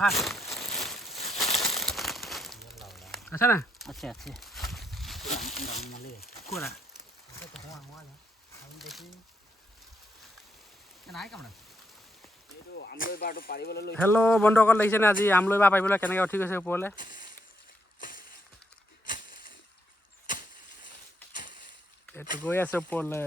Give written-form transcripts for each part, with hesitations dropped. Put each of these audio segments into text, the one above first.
ভাত আছে না? আছে আছে কোরা হেল্ল' বন্ধুসকল, দেখিছেনে আজি আমলৈ বা পাৰিবলৈ কেনেকৈ উঠি গৈছে ওপৰলৈ। এইটো গৈ আছে ওপৰলৈ।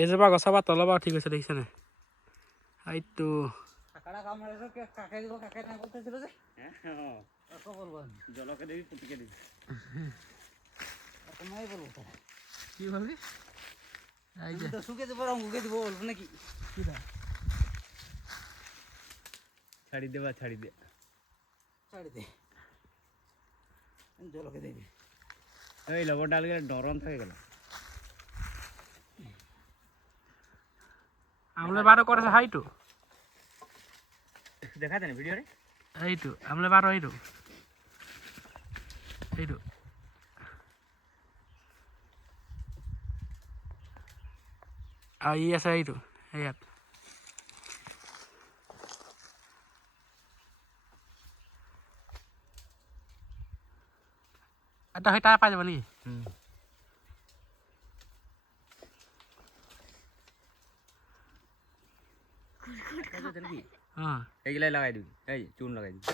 এইজোপা গছৰ পৰা তলৰ পৰা উঠি গৈছে, দেখিছেনে? এইটো জলকে দিবি পুতিকে দিবি কি ভাবি শুকে দিব মুখে দিব বলবো নাকি? ছাড়ি দে বা ছাড়ি দে জলকে দিবি। এই লবর ডাল গেলে নরম থাকে গেল। আমলৈ বাটো ক'ত আছে? হাইটো দেখা যায় ভিডিঅ'ৰে। এইটো আমলৈ বাটো এইটো এইটো আৰু ই আছে এইটো ইয়াত। এটা সেই তাৰ পাই যাব নেকি? এইগুলাই লাগাই দিবি, এই চূন লাগাই দিবি।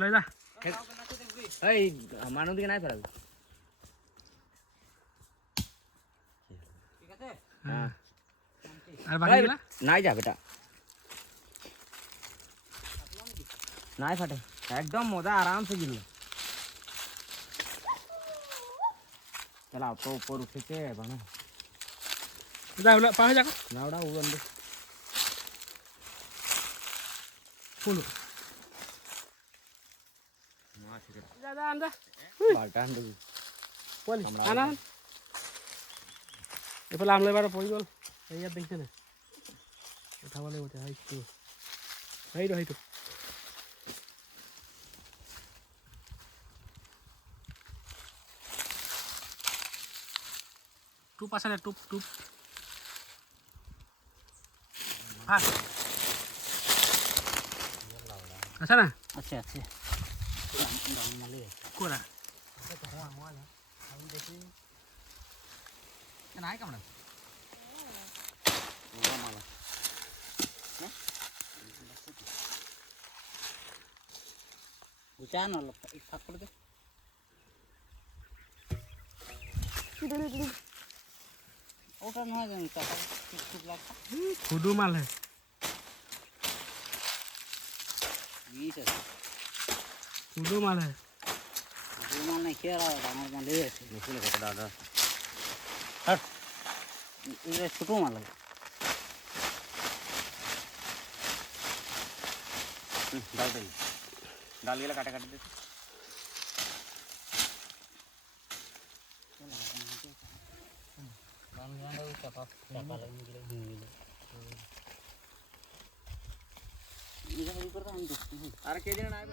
লৈ যা এই মানুহ দিকে নাই ফেলাবি। আর বাকিগুলা নাই যা বেটা, নাই ফাটে একদম মজা आराम से गिरलो। चला तो ऊपर उठे के बना যা ওলা পাহে যা नावड़ा उड़न दे ফুল ना ठीक है যা যা আন্দা बाल्टा दे পলি আনা এফালে আমলৈ বাটো পৰি গ'ল। ইয়াত দেখিছে নাই? উঠাব লাগিব এতিয়া। সেইটো সেইটো টোপ আছে নে? টোপ টোপ ভাত আছে না? আছে আছে কোরা নাই কামড়া উচান অলপ ফাক করে দে। ওটা নয় জানি টাকা খুব লাগছে। খুদু মাল হে बीस है খুদু মাল হে खुदू माल नहीं खेल रहा है हमारे माल ले निकले के दादा हट ये छोटू माल है डाल दे डाल के काटे काटे दे अरे के दिन आए